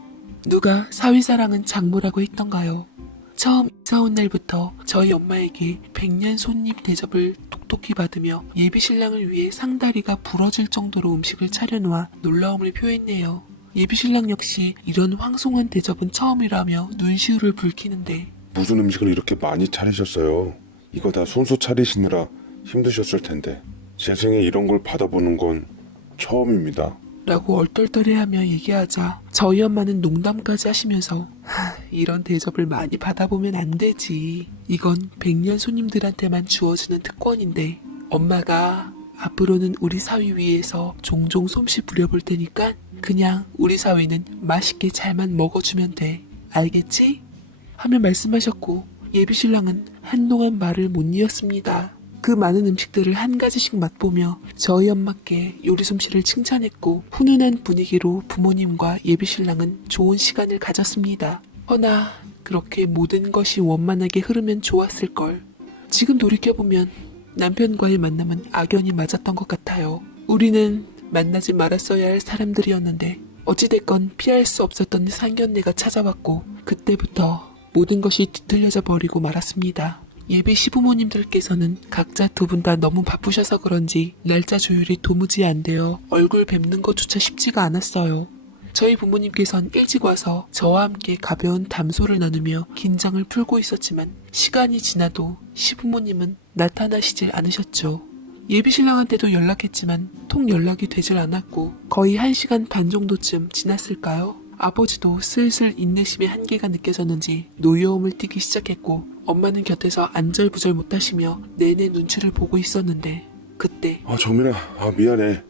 누가 사위사랑은 장모라고 했던가요? 처음 이사 온 날부터 저희 엄마에게 백년 손님 대접을 톡톡히 받으며 예비신랑을 위해 상다리가 부러질 정도로 음식을 차려놓아 놀라움을 표했네요. 예비신랑 역시 이런 황송한 대접은 처음이라며 눈시울을 붉히는데 무슨 음식을 이렇게 많이 차리셨어요? 이거 다 손수 차리시느라 힘드셨을 텐데 제 생에 이런 걸 받아보는 건 처음입니다. 라고 얼떨떨해하며 얘기하자 저희 엄마는 농담까지 하시면서 이런 대접을 많이 받아보면 안 되지. 이건 백년 손님들한테만 주어지는 특권인데 엄마가 앞으로는 우리 사위 위해서 종종 솜씨 부려볼 테니까 그냥 우리 사위는 맛있게 잘만 먹어주면 돼. 알겠지? 하며 말씀하셨고 예비신랑은 한동안 말을 못 이었습니다. 그 많은 음식들을 한 가지씩 맛보며 저희 엄마께 요리 솜씨를 칭찬했고 훈훈한 분위기로 부모님과 예비신랑은 좋은 시간을 가졌습니다. 허나 그렇게 모든 것이 원만하게 흐르면 좋았을걸. 지금 돌이켜보면 남편과의 만남은 악연이 맞았던 것 같아요. 우리는 만나지 말았어야 할 사람들이었는데 어찌됐건 피할 수 없었던 상견례가 찾아왔고 그때부터 모든 것이 뒤틀려져 버리고 말았습니다. 예비 시부모님들께서는 각자 두 분 다 너무 바쁘셔서 그런지 날짜 조율이 도무지 안 되어 얼굴 뵙는 것조차 쉽지가 않았어요. 저희 부모님께선 일찍 와서 저와 함께 가벼운 담소를 나누며 긴장을 풀고 있었지만 시간이 지나도 시부모님은 나타나시질 않으셨죠. 예비신랑한테도 연락했지만 통 연락이 되질 않았고 거의 1시간 반 정도쯤 지났을까요? 아버지도 슬슬 인내심의 한계가 느껴졌는지 노여움을 띠기 시작했고 엄마는 곁에서 안절부절 못하시며 내내 눈치를 보고 있었는데 그때 정민아, 미안해.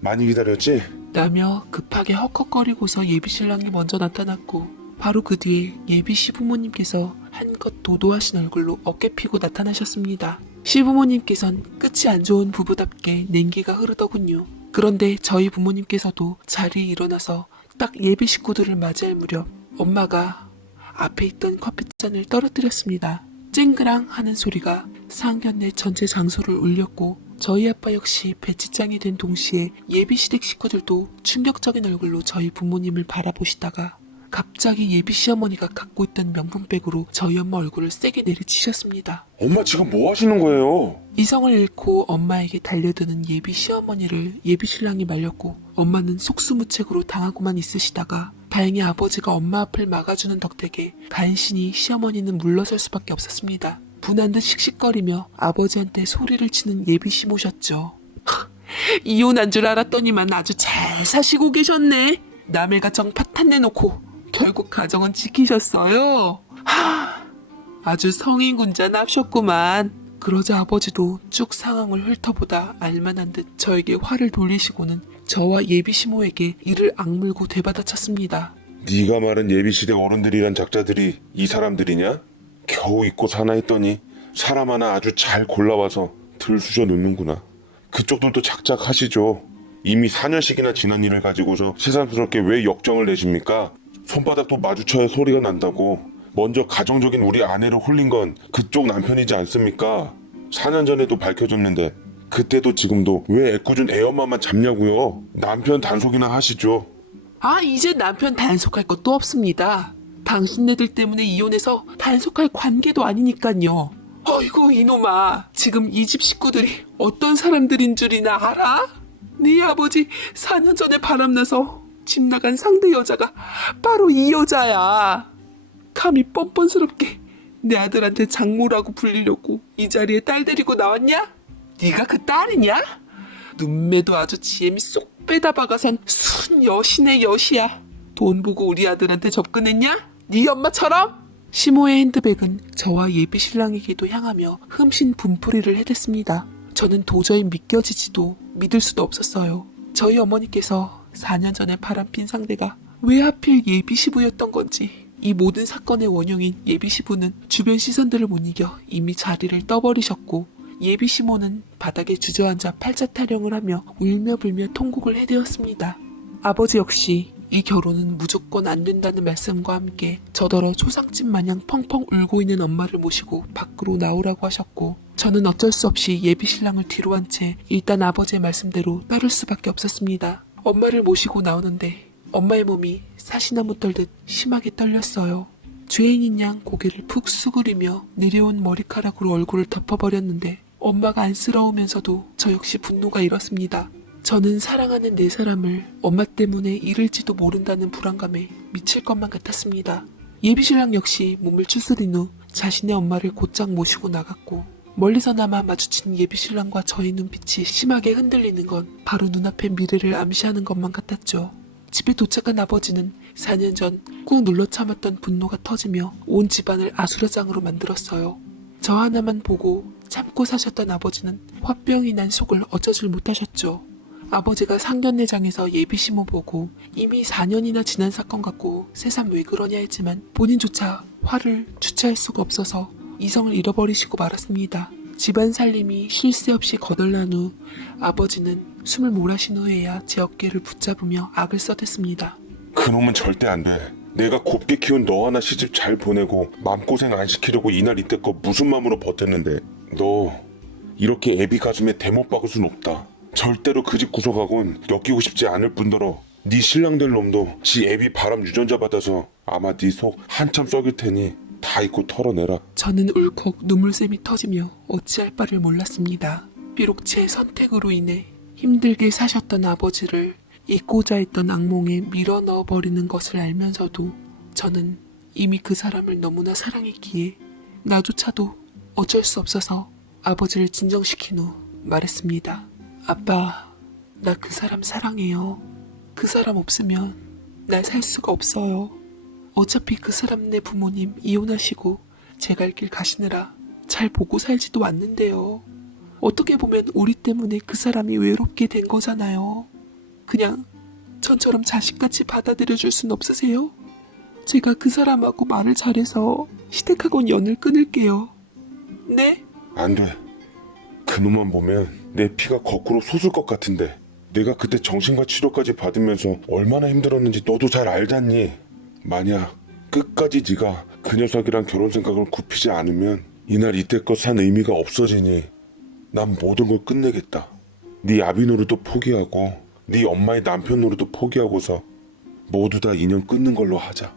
많이 기다렸지? 라며 급하게 헉헉거리고서 예비신랑이 먼저 나타났고 바로 그 뒤에 예비 시부모님께서 한껏 도도하신 얼굴로 어깨 피고 나타나셨습니다. 시부모님께선 끝이 안 좋은 부부답게 냉기가 흐르더군요. 그런데 저희 부모님께서도 자리에 일어나서 딱 예비 식구들을 맞이할 무렵 엄마가 앞에 있던 커피잔을 떨어뜨렸습니다. 쨍그랑 하는 소리가 상견례 전체 장소를 울렸고 저희 아빠 역시 배치장이 된 동시에 예비 시댁 식구들도 충격적인 얼굴로 저희 부모님을 바라보시다가 갑자기 예비 시어머니가 갖고 있던 명품백으로 저희 엄마 얼굴을 세게 내리치셨습니다. 엄마 지금 뭐 하시는 거예요? 이성을 잃고 엄마에게 달려드는 예비 시어머니를 예비 신랑이 말렸고 엄마는 속수무책으로 당하고만 있으시다가 다행히 아버지가 엄마 앞을 막아주는 덕택에 간신히 시어머니는 물러설 수밖에 없었습니다. 분한 듯 씩씩거리며 아버지한테 소리를 치는 예비 시모셨죠. 이혼한 줄 알았더니만 아주 잘 사시고 계셨네. 남의 가정 파탄내놓고 결국 가정은 지키셨어요. 아주 성인군자납셨구만. 그러자 아버지도 쭉 상황을 훑어보다 알만한 듯 저에게 화를 돌리시고는 저와 예비 시모에게 이를 악물고 되받아쳤습니다. 네가 말한 예비시대 어른들이란 작자들이 이 사람들이냐? 겨우 잊고 사나 했더니 사람 하나 아주 잘 골라와서 들쑤셔 놓는구나. 그쪽들도 착착하시죠. 이미 4년씩이나 지난 일을 가지고서 새삼스럽게 왜 역정을 내십니까? 손바닥도 마주쳐야 소리가 난다고. 먼저 가정적인 우리 아내를 홀린 건 그쪽 남편이지 않습니까? 4년 전에도 밝혀졌는데 그때도 지금도 왜 애꿎은 애엄마만 잡냐고요. 남편 단속이나 하시죠. 이제 남편 단속할 것도 없습니다. 당신네들 때문에 이혼해서 단속할 관계도 아니니깐요. 어이구 이놈아, 지금 이 집 식구들이 어떤 사람들인 줄이나 알아? 네 아버지 4년 전에 바람나서 집 나간 상대 여자가 바로 이 여자야. 감히 뻔뻔스럽게 내 아들한테 장모라고 불리려고 이 자리에 딸 데리고 나왔냐? 네가 그 딸이냐? 눈매도 아주 지엠이 쏙 빼다 박아선 순 여신의 여시야. 돈 보고 우리 아들한테 접근했냐? 네 엄마처럼? 시모의 핸드백은 저와 예비 신랑에게도 향하며 흠씬 분풀이를 해댔습니다. 저는 도저히 믿겨지지도 믿을 수도 없었어요. 저희 어머니께서 4년 전에 바람핀 상대가 왜 하필 예비 시부였던 건지, 이 모든 사건의 원흉인 예비 시부는 주변 시선들을 못 이겨 이미 자리를 떠버리셨고, 예비 시모는 바닥에 주저앉아 팔자 타령을 하며 울며 불며 통곡을 해대었습니다. 아버지 역시 이 결혼은 무조건 안 된다는 말씀과 함께 저더러 초상집 마냥 펑펑 울고 있는 엄마를 모시고 밖으로 나오라고 하셨고, 저는 어쩔 수 없이 예비 신랑을 뒤로 한 채 일단 아버지의 말씀대로 따를 수밖에 없었습니다. 엄마를 모시고 나오는데 엄마의 몸이 사시나무 떨듯 심하게 떨렸어요. 죄인인 양 고개를 푹 수그리며 내려온 머리카락으로 얼굴을 덮어버렸는데 엄마가 안쓰러우면서도 저 역시 분노가 일었습니다. 저는 사랑하는 내 사람을 엄마 때문에 잃을지도 모른다는 불안감에 미칠 것만 같았습니다. 예비신랑 역시 몸을 추스린 후 자신의 엄마를 곧장 모시고 나갔고, 멀리서나마 마주친 예비신랑과 저의 눈빛이 심하게 흔들리는 건 바로 눈앞의 미래를 암시하는 것만 같았죠. 집에 도착한 아버지는 4년 전 꾹 눌러 참았던 분노가 터지며 온 집안을 아수라장으로 만들었어요. 저 하나만 보고 참고 사셨던 아버지는 화병이 난 속을 어쩌질 못하셨죠. 아버지가 상견례장에서 예비시모 보고 이미 4년이나 지난 사건 같고 새삼 왜 그러냐 했지만 본인조차 화를 주체할 수가 없어서 이성을 잃어버리시고 말았습니다. 집안 살림이 쉴 새 없이 거덜난 후 아버지는 숨을 몰아신 후에야 제 어깨를 붙잡으며 악을 써댔습니다. 그놈은 절대 안 돼. 내가 곱게 키운 너 하나 시집 잘 보내고 맘고생 안 시키려고 이날 이때껏 무슨 맘으로 버텼는데, 너 이렇게 애비 가슴에 대못 박을 순 없다. 절대로 그 집 구석하곤 엮이고 싶지 않을 뿐더러 네 신랑 될 놈도 지 애비 바람 유전자 받아서 아마 네 속 한참 썩일 테니 다 잊고 털어내라. 저는 울컥 눈물샘이 터지며 어찌할 바를 몰랐습니다. 비록 제 선택으로 인해 힘들게 사셨던 아버지를 잊고자 했던 악몽에 밀어 넣어버리는 것을 알면서도 저는 이미 그 사람을 너무나 사랑했기에 나조차도 어쩔 수 없어서 아버지를 진정시킨 후 말했습니다. 아빠, 나 그 사람 사랑해요. 그 사람 없으면 날 살 수가 없어요. 어차피 그 사람 네 부모님 이혼하시고 제 갈 길 가시느라 잘 보고 살지도 않는데요. 어떻게 보면 우리 때문에 그 사람이 외롭게 된 거잖아요. 그냥 전처럼 자식같이 받아들여줄 순 없으세요? 제가 그 사람하고 말을 잘해서 시댁하고는 연을 끊을게요. 네? 안 돼. 그놈만 보면 내 피가 거꾸로 솟을 것 같은데, 내가 그때 정신과 치료까지 받으면서 얼마나 힘들었는지 너도 잘 알잖니. 만약 끝까지 네가 그 녀석이랑 결혼 생각을 굽히지 않으면 이날 이때껏 산 의미가 없어지니 난 모든 걸 끝내겠다. 네 아비 노릇도 포기하고 네 엄마의 남편 노릇도 포기하고서 모두 다 인연 끊는 걸로 하자.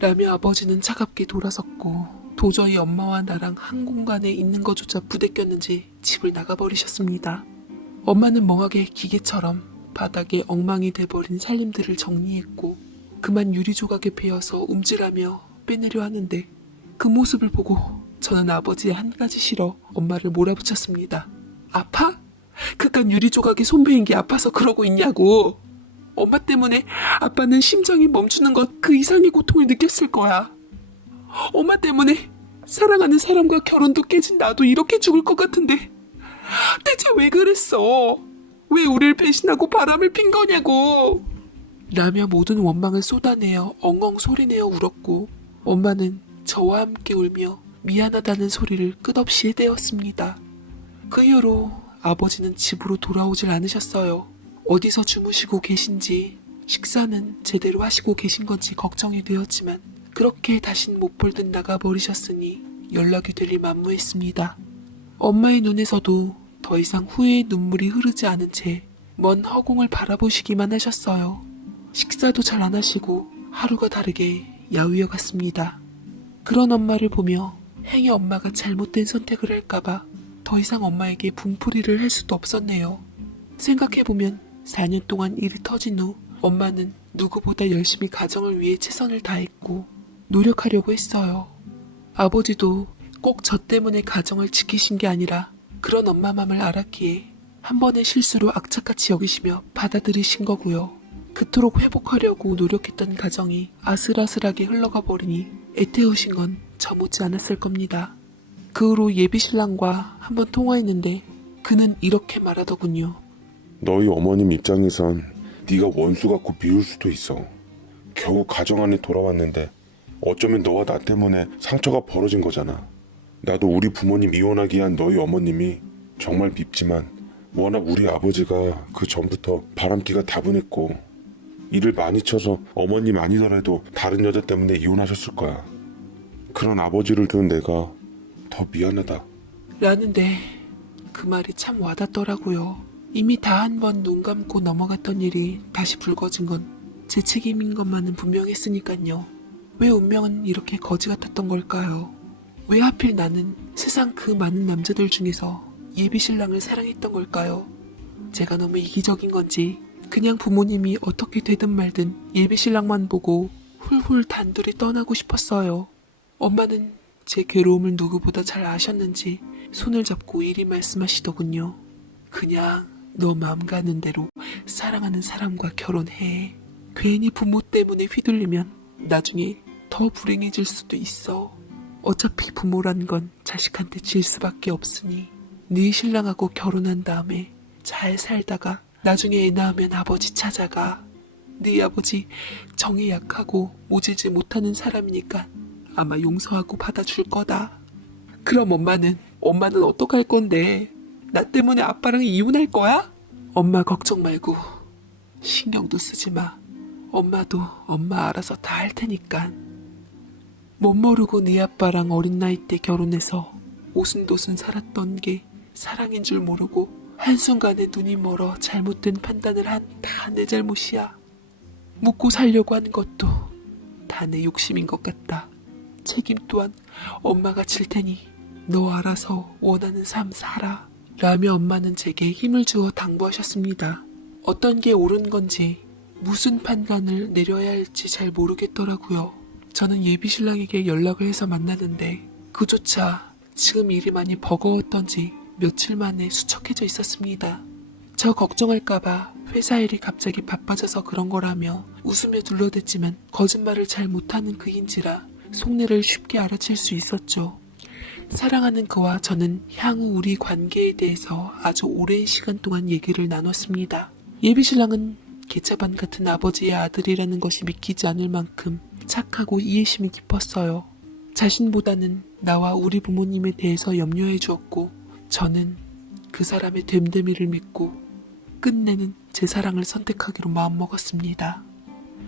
라며 아버지는 차갑게 돌아섰고 도저히 엄마와 나랑 한 공간에 있는 것조차 부대꼈는지 집을 나가버리셨습니다. 엄마는 멍하게 기계처럼 바닥에 엉망이 돼버린 살림들을 정리했고 그만 유리조각에 베어서 움찔하며 빼내려 하는데, 그 모습을 보고 저는 아버지의 한 가지 싫어 엄마를 몰아붙였습니다. 아파? 그깟 유리조각에 손 베인 게 아파서 그러고 있냐고. 엄마 때문에 아빠는 심장이 멈추는 것 그 이상의 고통을 느꼈을 거야. 엄마 때문에 사랑하는 사람과 결혼도 깨진 나도 이렇게 죽을 것 같은데 대체 왜 그랬어? 왜 우릴 배신하고 바람을 핀 거냐고. 라며 모든 원망을 쏟아내어 엉엉 소리내어 울었고, 엄마는 저와 함께 울며 미안하다는 소리를 끝없이 해대었습니다. 그 이후로 아버지는 집으로 돌아오질 않으셨어요. 어디서 주무시고 계신지, 식사는 제대로 하시고 계신 건지 걱정이 되었지만 그렇게 다신 못 볼 듯 나가버리셨으니 연락이 되리 만무했습니다. 엄마의 눈에서도 더 이상 후회의 눈물이 흐르지 않은 채 먼 허공을 바라보시기만 하셨어요. 식사도 잘 안 하시고 하루가 다르게 야위어 갔습니다. 그런 엄마를 보며 행여 엄마가 잘못된 선택을 할까봐 더 이상 엄마에게 분풀이를 할 수도 없었네요. 생각해보면 4년 동안 일이 터진 후 엄마는 누구보다 열심히 가정을 위해 최선을 다했고 노력하려고 했어요. 아버지도 꼭 저 때문에 가정을 지키신 게 아니라 그런 엄마 맘을 알았기에 한 번의 실수로 악착같이 여기시며 받아들이신 거고요. 그토록 회복하려고 노력했던 가정이 아슬아슬하게 흘러가 버리니 애태우신 건 저 못지 않았을 겁니다. 그 후로 예비신랑과 한번 통화했는데 그는 이렇게 말하더군요. 너희 어머님 입장에선 네가 원수 같고 미울 수도 있어. 겨우 가정 안에 돌아왔는데 어쩌면 너와 나 때문에 상처가 벌어진 거잖아. 나도 우리 부모님 이혼하게 한 너희 어머님이 정말 밉지만 워낙 우리 아버지가 그 전부터 바람기가 다분했고 일을 많이 쳐서 어머님 아니더라도 다른 여자 때문에 이혼하셨을 거야. 그런 아버지를 둔 내가 더 미안하다. 라는데 그 말이 참 와닿더라고요. 이미 다 한 번 눈 감고 넘어갔던 일이 다시 불거진 건 제 책임인 것만은 분명했으니까요. 왜 운명은 이렇게 거지 같았던 걸까요? 왜 하필 나는 세상 그 많은 남자들 중에서 예비신랑을 사랑했던 걸까요? 제가 너무 이기적인 건지 그냥 부모님이 어떻게 되든 말든 예비신랑만 보고 훌훌 단둘이 떠나고 싶었어요. 엄마는 제 괴로움을 누구보다 잘 아셨는지 손을 잡고 이리 말씀하시더군요. 그냥 너 마음 가는 대로 사랑하는 사람과 결혼해. 괜히 부모 때문에 휘둘리면 나중에 더 불행해질 수도 있어. 어차피 부모란 건 자식한테 질 수밖에 없으니 네 신랑하고 결혼한 다음에 잘 살다가 나중에 애 낳으면 아버지 찾아가. 네 아버지 정이 약하고 모지지 못하는 사람이니까 아마 용서하고 받아줄 거다. 그럼 엄마는 어떡할 건데? 나 때문에 아빠랑 이혼할 거야? 엄마 걱정 말고 신경도 쓰지 마. 엄마도 엄마 알아서 다 할 테니까. 못 모르고 네 아빠랑 어린 나이 때 결혼해서 오순도순 살았던 게 사랑인 줄 모르고 한순간에 눈이 멀어 잘못된 판단을 한 다 내 잘못이야. 묻고 살려고 하는 것도 다 내 욕심인 것 같다. 책임 또한 엄마가 질 테니 너 알아서 원하는 삶 살아. 라며 엄마는 제게 힘을 주어 당부하셨습니다. 어떤 게 옳은 건지 무슨 판단을 내려야 할지 잘 모르겠더라고요. 저는 예비신랑에게 연락을 해서 만나는데 그조차 지금 일이 많이 버거웠던지 며칠 만에 수척해져 있었습니다. 저 걱정할까봐 회사 일이 갑자기 바빠져서 그런 거라며 웃으며 둘러댔지만 거짓말을 잘 못하는 그인지라 속내를 쉽게 알아챌 수 있었죠. 사랑하는 그와 저는 향후 우리 관계에 대해서 아주 오랜 시간 동안 얘기를 나눴습니다. 예비신랑은 개차반 같은 아버지의 아들이라는 것이 믿기지 않을 만큼 착하고 이해심이 깊었어요. 자신보다는 나와 우리 부모님에 대해서 염려해 주었고 저는 그 사람의 됨됨이를 믿고 끝내는 제 사랑을 선택하기로 마음먹었습니다.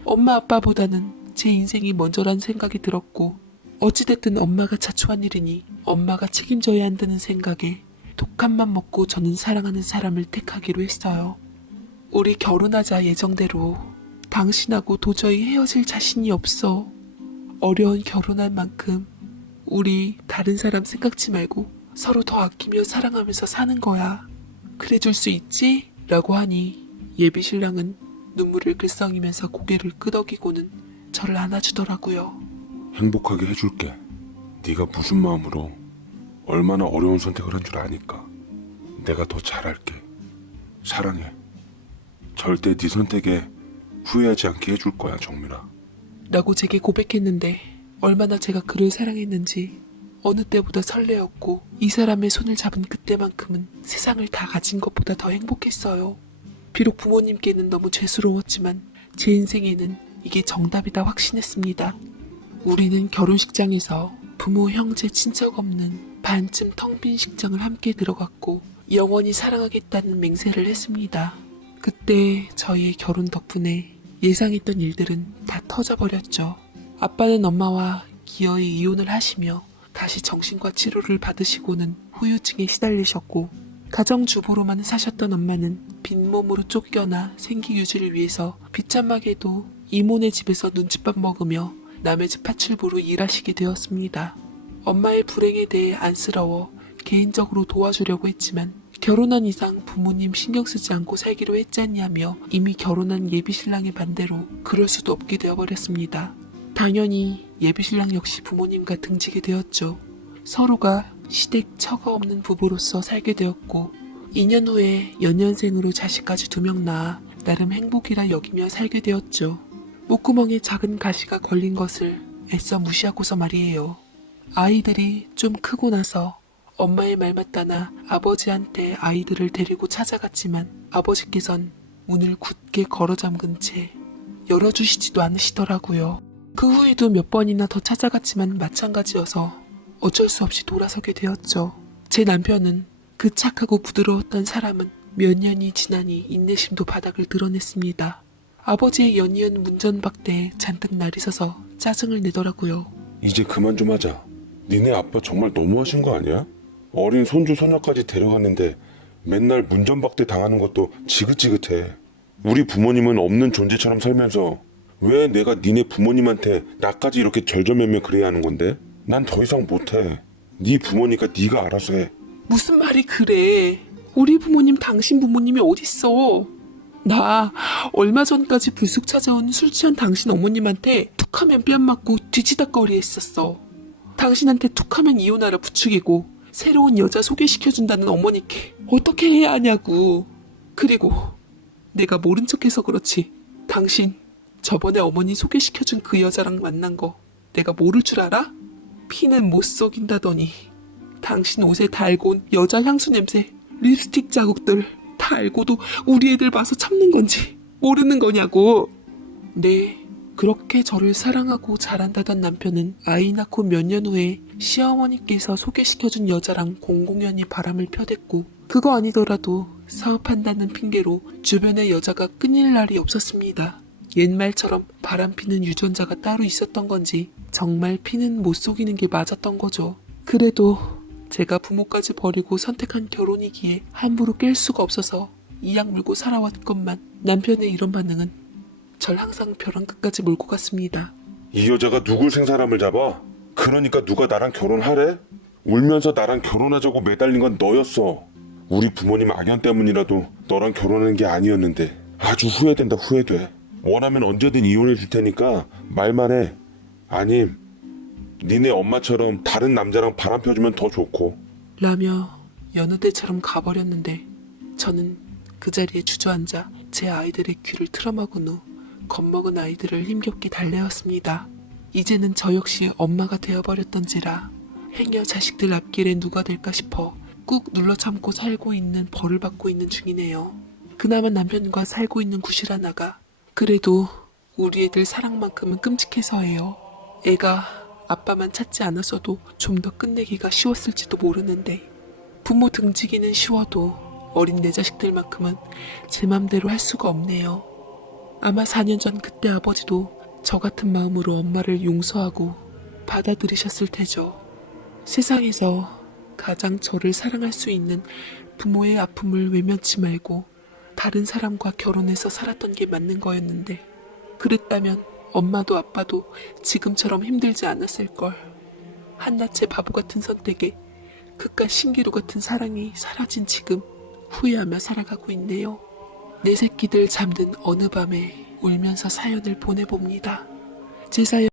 엄마 아빠보다는 제 인생이 먼저란 생각이 들었고 어찌됐든 엄마가 자초한 일이니 엄마가 책임져야 한다는 생각에 독한맘 먹고 저는 사랑하는 사람을 택하기로 했어요. 우리 결혼하자 예정대로. 당신하고 도저히 헤어질 자신이 없어. 어려운 결혼한 만큼 우리 다른 사람 생각지 말고 서로 더 아끼며 사랑하면서 사는 거야. 그래줄 수 있지? 라고 하니 예비신랑은 눈물을 글썽이면서 고개를 끄덕이고는 저를 안아주더라고요. 행복하게 해줄게. 네가 무슨 마음으로 얼마나 어려운 선택을 한 줄 아니까 내가 더 잘할게. 사랑해. 절대 네 선택에 후회하지 않게 해줄 거야, 정민아. 라고 제게 고백했는데 얼마나 제가 그를 사랑했는지 어느 때보다 설레었고 이 사람의 손을 잡은 그때만큼은 세상을 다 가진 것보다 더 행복했어요. 비록 부모님께는 너무 죄스러웠지만 제 인생에는 이게 정답이다 확신했습니다. 우리는 결혼식장에서 부모, 형제, 친척 없는 반쯤 텅 빈 식장을 함께 들어갔고 영원히 사랑하겠다는 맹세를 했습니다. 그때 저희의 결혼 덕분에 예상했던 일들은 다 터져버렸죠. 아빠는 엄마와 기어이 이혼을 하시며 다시 정신과 치료를 받으시고는 후유증에 시달리셨고, 가정주부로만 사셨던 엄마는 빈몸으로 쫓겨나 생기 유지를 위해서 비참하게도 이모네 집에서 눈칫밥 먹으며 남의 집 파출부로 일하시게 되었습니다. 엄마의 불행에 대해 안쓰러워 개인적으로 도와주려고 했지만 결혼한 이상 부모님 신경 쓰지 않고 살기로 했잖냐며 이미 결혼한 예비신랑의 반대로 그럴 수도 없게 되어버렸습니다. 당연히 예비신랑 역시 부모님과 등지게 되었죠. 서로가 시댁 처가 없는 부부로서 살게 되었고 2년 후에 연년생으로 자식까지 2명 낳아 나름 행복이라 여기며 살게 되었죠. 목구멍에 작은 가시가 걸린 것을 애써 무시하고서 말이에요. 아이들이 좀 크고 나서 엄마의 말 맞다나 아버지한테 아이들을 데리고 찾아갔지만 아버지께선 문을 굳게 걸어 잠근 채 열어주시지도 않으시더라고요. 그 후에도 몇 번이나 더 찾아갔지만 마찬가지여서 어쩔 수 없이 돌아서게 되었죠. 제 남편은 그 착하고 부드러웠던 사람은 몇 년이 지나니 인내심도 바닥을 드러냈습니다. 아버지의 연이은 문전박대에 잔뜩 날이 서서 짜증을 내더라고요. 이제 그만 좀 하자. 니네 아빠 정말 너무하신 거 아니야? 어린 손주 손녀까지 데려갔는데 맨날 문전박대 당하는 것도 지긋지긋해. 우리 부모님은 없는 존재처럼 살면서 왜 내가 니네 부모님한테 나까지 이렇게 절절매매 그래야 하는 건데? 난 더 이상 못해. 네 부모니까 네가 알아서 해. 무슨 말이 그래. 우리 부모님 당신 부모님이 어딨어. 나 얼마 전까지 불쑥 찾아온 술 취한 당신 어머님한테 툭하면 뺨 맞고 뒤지다꺼리 했었어. 당신한테 툭하면 이혼하라 부추기고 새로운 여자 소개시켜준다는 어머니께 어떻게 해야 하냐고. 그리고 내가 모른 척해서 그렇지 당신 저번에 어머니 소개시켜준 그 여자랑 만난 거 내가 모를 줄 알아? 피는 못 속인다더니 당신 옷에 달고 온 여자 향수 냄새, 립스틱 자국들 다 알고도 우리 애들 봐서 참는 건지 모르는 거냐고. 네, 그렇게 저를 사랑하고 잘한다던 남편은 아이 낳고 몇 년 후에 시어머니께서 소개시켜준 여자랑 공공연히 바람을 펴댔고 그거 아니더라도 사업한다는 핑계로 주변의 여자가 끊일 날이 없었습니다. 옛말처럼 바람피는 유전자가 따로 있었던 건지 정말 피는 못 속이는 게 맞았던 거죠. 그래도 제가 부모까지 버리고 선택한 결혼이기에 함부로 깰 수가 없어서 이악 물고 살아왔건만 남편의 이런 반응은 절 항상 벼랑 끝까지 몰고 갔습니다. 이 여자가 누굴 생사람을 잡아? 그러니까 누가 나랑 결혼하래? 울면서 나랑 결혼하자고 매달린 건 너였어. 우리 부모님 악연 때문이라도 너랑 결혼하는 게 아니었는데 아주 후회된다. 후회돼. 원하면 언제든 이혼해 줄 테니까 말만 해. 아님 니네 엄마처럼 다른 남자랑 바람 펴주면 더 좋고. 라며 여느 때처럼 가버렸는데 저는 그 자리에 주저앉아 제 아이들의 귀를 틀어막은 후 겁먹은 아이들을 힘겹게 달래었습니다. 이제는 저 역시 엄마가 되어버렸던지라 행여 자식들 앞길에 누가 될까 싶어 꾹 눌러 참고 살고 있는 벌을 받고 있는 중이네요. 그나마 남편과 살고 있는 구실 하나가 그래도 우리 애들 사랑만큼은 끔찍해서예요. 애가 아빠만 찾지 않았어도 좀 더 끝내기가 쉬웠을지도 모르는데 부모 등지기는 쉬워도 어린 내 자식들만큼은 제 맘대로 할 수가 없네요. 아마 4년 전 그때 아버지도 저 같은 마음으로 엄마를 용서하고 받아들이셨을 테죠. 세상에서 가장 저를 사랑할 수 있는 부모의 아픔을 외면치 말고 다른 사람과 결혼해서 살았던 게 맞는 거였는데 그랬다면 엄마도 아빠도 지금처럼 힘들지 않았을걸. 한낱의 바보 같은 선택에 그깟 신기루 같은 사랑이 사라진 지금 후회하며 살아가고 있네요. 내 새끼들 잠든 어느 밤에 울면서 사연을 보내봅니다. 제 사연